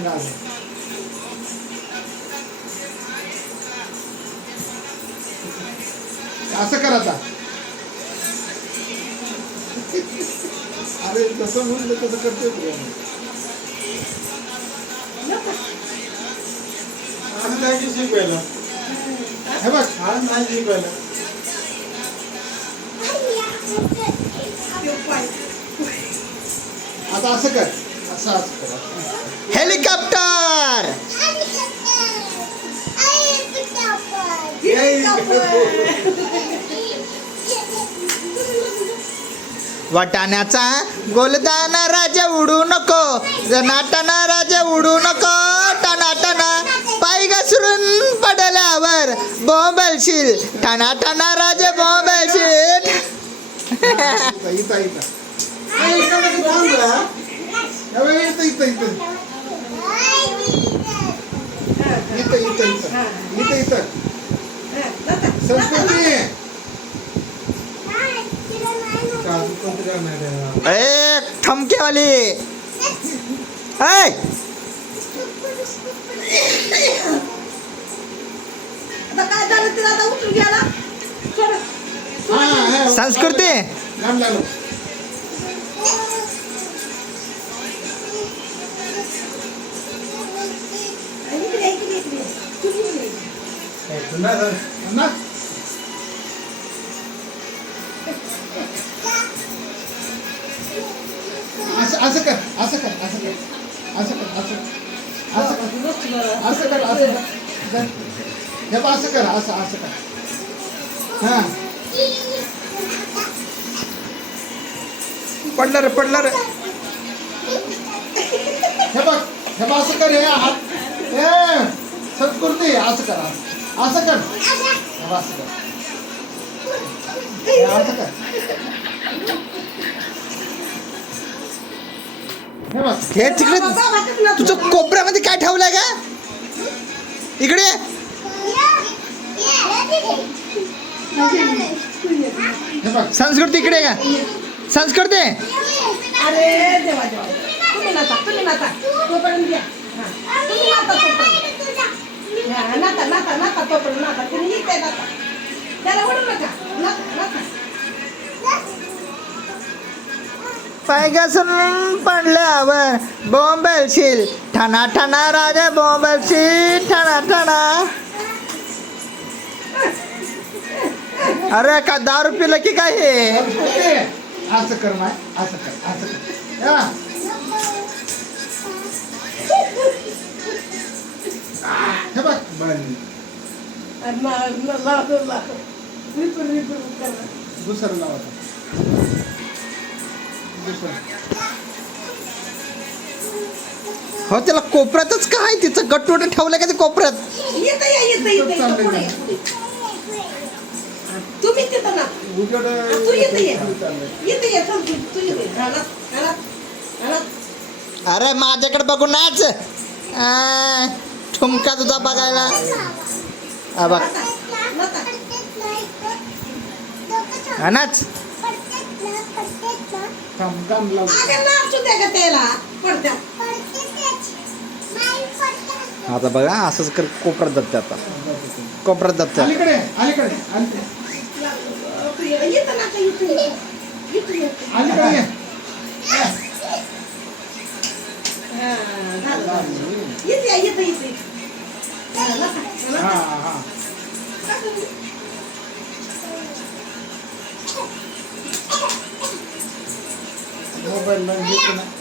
सांगावे. असं आता. अरे जसं म्हणलं तसं करते शिकवायला? हे बघ शिकवायला. आता असं कर. हेलिकॉप्टर वटाण्याचा गोलदाना राजा उडू नको. नाटाना राजा उडू नको. टनाटना पाय घसरून पडल्यावर बोंबलशील. टनाटना राजा बोंबलशील. इथं इथं इथं हे बघ, इथं इथं इथं इथं इथं इथं इथं इथं संस्कृती? ए ठमकेवाली ऐ. आता काय झालं तिला? आता उठून गेला सोड. हा हे संस्कृती. असं कर असं कर कर रे पडलं रे हे बघ हे। बघ असं कर हे हात हे असं कर। असं असं कर. हे बघ, असं कर. असं कर. बघ तिकडे. तुझं कोपऱ्यामध्ये काय ठेवलंय का इकडे संस्कृती इकडे का संस्कृती अरे देवा देवा. तुम्ही नाता तुम्ही नाता तोपर्यंत द्या हा. तुम्ही नाता तोपर्यंत. हा, नाता नाता नाता तोपर्यंत नाता तुम्ही इथे नाता त्याला ओढू नका. नाता नाता पाय घसरून पडल्यावर बोंबलशील ठणा ठणा राजा बोंबलशील ठणा ठणा. अरे का दारू पिलं की काय हे? असं कर माय असं कर असं कर. दुसरं आता. दुसरं. हो त्याला कोपऱ्यातच काय तिचं गट्टोट ठेवलं का ते कोपऱ्यात? येतं या येतं येतं येतं पुढे. या, पुढे. तुम्ही तिथं ना. उजेड तू येतं ये. चाललंय. येतं ये चल तू तू येते घाला घाला घाला अरे माझ्याकडे बघू नाच. आ, ठुमका दुधा बघायला. हा बघ. हानाच आता बघा असंच कर कोपऱ्यात जाते आता. कोपऱ्यात जाते. अलीकडे 一次一次一次一次来来来来来来